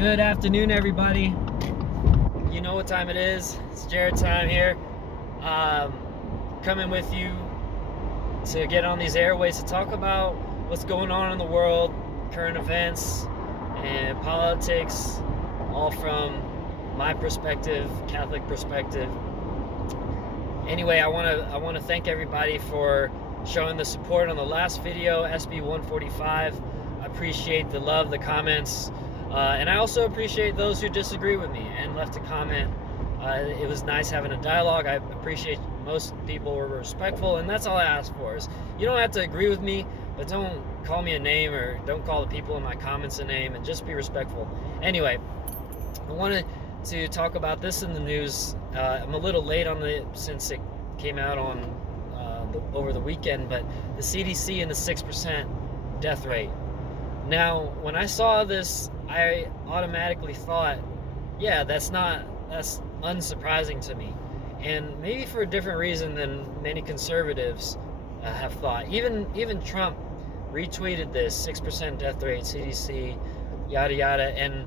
Good afternoon, everybody. You know what time it is. It's Jared time here. Coming with you to get on these airways to talk about what's going on in the world, current events, and politics, all from my perspective, Catholic perspective. Anyway, I want to thank everybody for showing the support on the last video, SB 145. I appreciate the love, the comments. And I also appreciate those who disagree with me and left a comment. It was nice having a dialogue. I appreciate most people were respectful, and that's all I ask for. Is you don't have to agree with me, but don't call me a name or don't call the people in my comments a name, and just be respectful. Anyway, I wanted to talk about this in the news. I'm a little late on since it came out on over the weekend, but the CDC and the 6% death rate. Now, when I saw this, I automatically thought, yeah, that's unsurprising to me. And maybe for a different reason than many conservatives have thought. Even Trump retweeted this 6% death rate, CDC, yada yada, and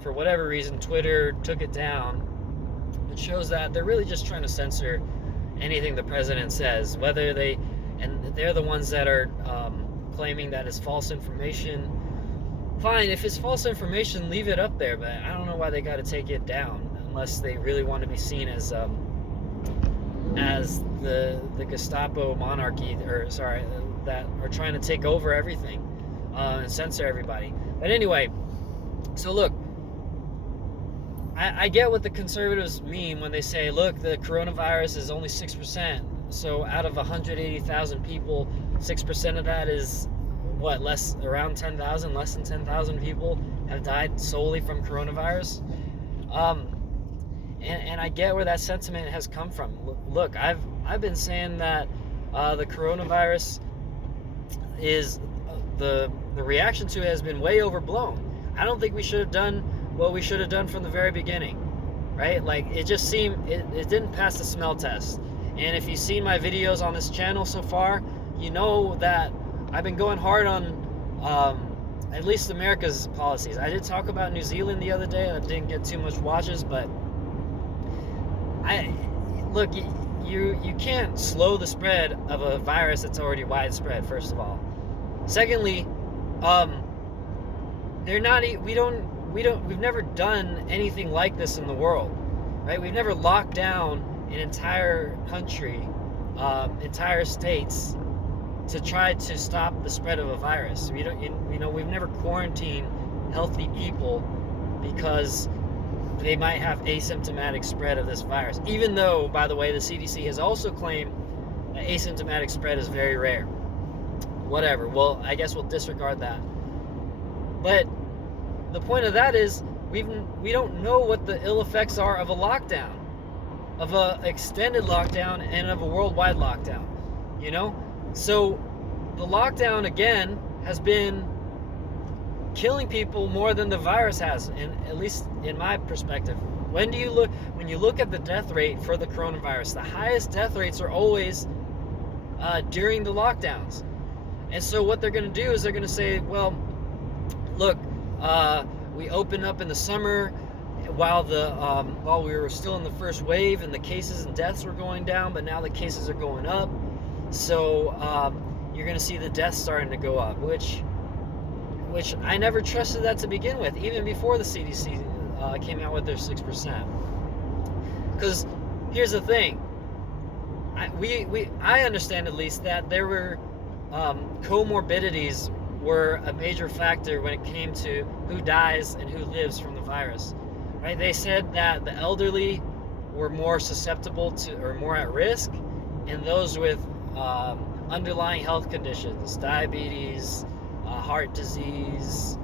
for whatever reason, Twitter took it down. It shows that they're really just trying to censor anything the president says, and they're the ones that are claiming that it's false information. Fine, if it's false information, leave it up there, but I don't know why they got to take it down unless they really want to be seen as the Gestapo monarchy, that are trying to take over everything and censor everybody. But anyway, so look, I get what the conservatives mean when they say, look, the coronavirus is only 6%. So out of 180,000 people, 6% of that is what, around 10,000, less than 10,000 people have died solely from coronavirus. And I get where that sentiment has come from. Look, I've been saying that the coronavirus is the reaction to it has been way overblown. I don't think we should have done what we should have done from the very beginning, right? Like, it just seemed it didn't pass the smell test. And if you've seen my videos on this channel so far, you know that I've been going hard on at least America's policies. I did talk about New Zealand the other day, and I didn't get too much watches, but look, you can't slow the spread of a virus that's already widespread, first of all. Secondly, we've never done anything like this in the world, right? We've never locked down an entire country, entire states, to try to stop the spread of a virus. We've never quarantined healthy people because they might have asymptomatic spread of this virus. Even though, by the way, the CDC has also claimed that asymptomatic spread is very rare. Whatever. Well, I guess we'll disregard that. But the point of that is we don't know what the ill effects are of a lockdown, of a extended lockdown, and of a worldwide lockdown. So the lockdown, again, has been killing people more than the virus has, at least in my perspective. When you look at the death rate for the coronavirus, the highest death rates are always during the lockdowns. And so what they're going to do is they're going to say, well, look, we opened up in the summer while we were still in the first wave and the cases and deaths were going down, but now the cases are going up. So you're going to see the deaths starting to go up, which I never trusted that to begin with, even before the CDC came out with their 6%. Because here's the thing, I understand at least that there were comorbidities were a major factor when it came to who dies and who lives from the virus, right? They said that the elderly were more susceptible to or more at risk, and those with underlying health conditions, diabetes, heart disease,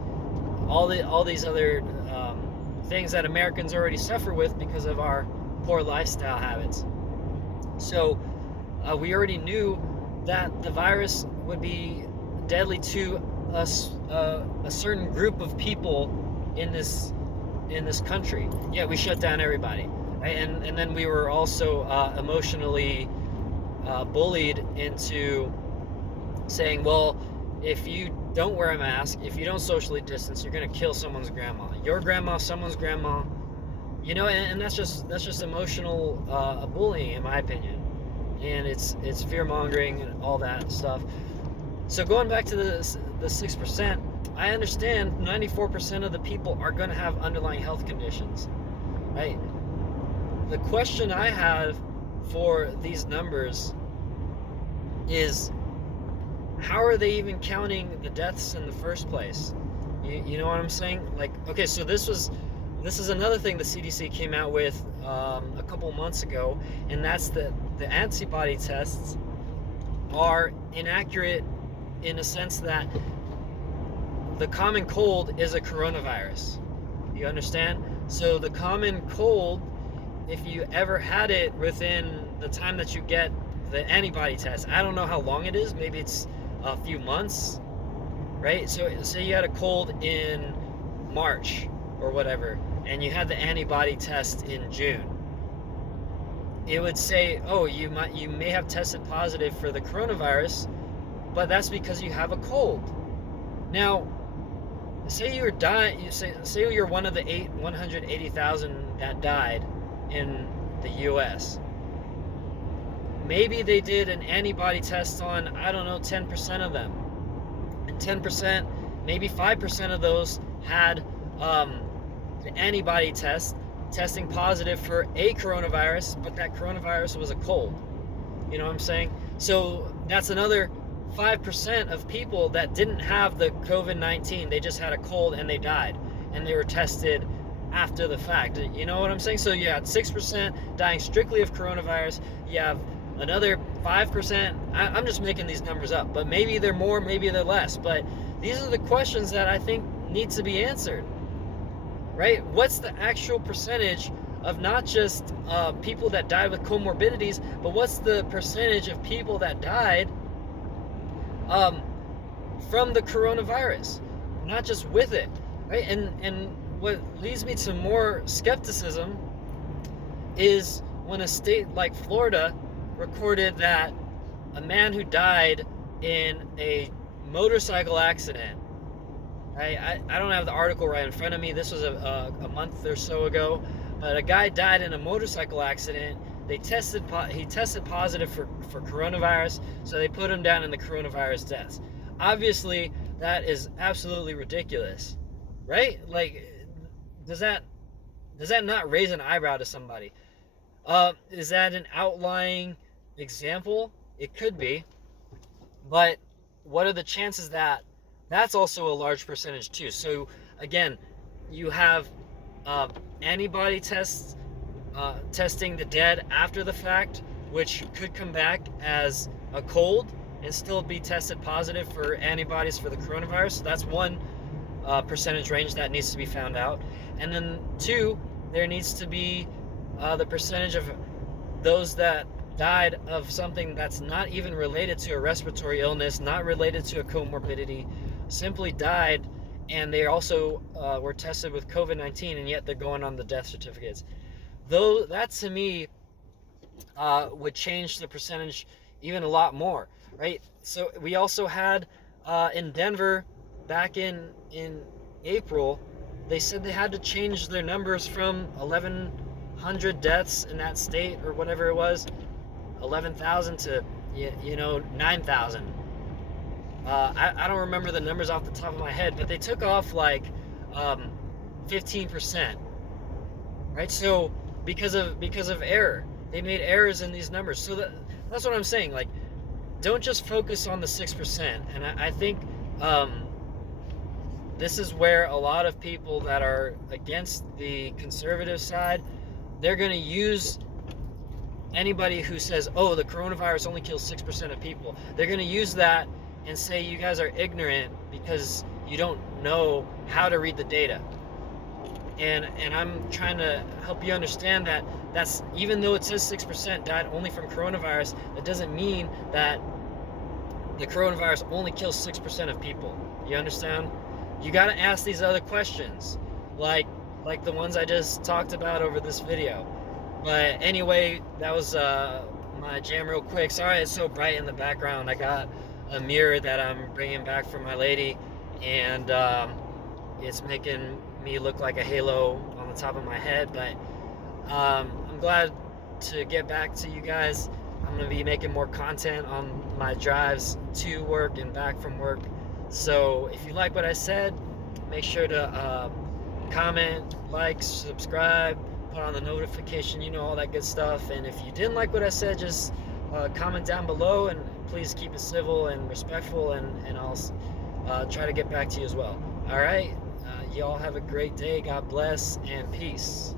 all these other things that Americans already suffer with because of our poor lifestyle habits. So we already knew that the virus would be deadly to a certain group of people in this country. Yeah, we shut down everybody, right? And then we were also emotionally bullied into saying, well, if you don't wear a mask, if you don't socially distance, you're gonna kill someone's grandma, your grandma, someone's grandma. And that's just emotional bullying, in my opinion, and it's fear mongering and all that stuff. So going back to the 6%, I understand 94% of the people are going to have underlying health conditions, right? The question I have for these numbers is, how are they even counting the deaths in the first place? You know what I'm saying? Like, okay, so this is another thing the CDC came out with a couple months ago, and that's the antibody tests are inaccurate in a sense that the common cold is a coronavirus. You understand? So the common cold, if you ever had it within the time that you get the antibody test, I don't know how long it is, maybe it's a few months, right? So say you had a cold in March or whatever, and you had the antibody test in June. It would say, oh, you may have tested positive for the coronavirus, but that's because you have a cold. Now, say you're dying. Say you're one of the 180,000 that died in the U.S. Maybe they did an antibody test on, I don't know, 10% of them, and 10%, maybe 5% of those had the antibody testing positive for a coronavirus, but that coronavirus was a cold. You know what I'm saying? So that's another 5% of people that didn't have the COVID-19. They just had a cold and they died, and they were tested after the fact. You know what I'm saying? So you had 6% dying strictly of coronavirus. You have another 5%. I'm just making these numbers up, but maybe they're more, maybe they're less. But these are the questions that I think need to be answered, right? What's the actual percentage of not just people that died with comorbidities, but what's the percentage of people that died from the coronavirus, not just with it, right? And what leads me to more skepticism is when a state like Florida recorded that a man who died in a motorcycle accident, right? I don't have the article right in front of me. This was a month or so ago, but a guy died in a motorcycle accident. He tested positive for coronavirus, so they put him down in the coronavirus deaths. Obviously, that is absolutely ridiculous, right? Like, does that not raise an eyebrow to somebody? Is that an outlying example? It could be, but what are the chances that that's also a large percentage too? So again, you have antibody tests testing the dead after the fact, which could come back as a cold and still be tested positive for antibodies for the coronavirus. So that's one percentage range that needs to be found out. And then two, there needs to be the percentage of those that died of something that's not even related to a respiratory illness, not related to a comorbidity, simply died, and they also were tested with COVID-19, and yet they're going on the death certificates. Though that to me would change the percentage even a lot more, right? So we also had in Denver back in April, they said they had to change their numbers from 1,100 deaths in that state or whatever it was, 11,000 to 9,000. I don't remember the numbers off the top of my head, but they took off like 15%, right? So because of error, they made errors in these numbers. So that's what I'm saying. Like, don't just focus on the 6%. And I think this is where a lot of people that are against the conservative side, they're going to use anybody who says, oh, the coronavirus only kills 6% of people. They're going to use that and say you guys are ignorant because you don't know how to read the data. And I'm trying to help you understand that that's, even though it says 6% died only from coronavirus, that doesn't mean that the coronavirus only kills 6% of people. You understand? You got to ask these other questions, like the ones I just talked about over this video. But anyway, that was my jam real quick. Sorry it's so bright in the background. I got a mirror that I'm bringing back from my lady, and it's making me look like a halo on the top of my head. But I'm glad to get back to you guys. I'm going to be making more content on my drives to work and back from work. So if you like what I said, make sure to comment, like, subscribe, put on the notification, all that good stuff. And if you didn't like what I said, just comment down below, and please keep it civil and respectful, and I'll try to get back to you as well. All right, y'all have a great day. God bless and peace.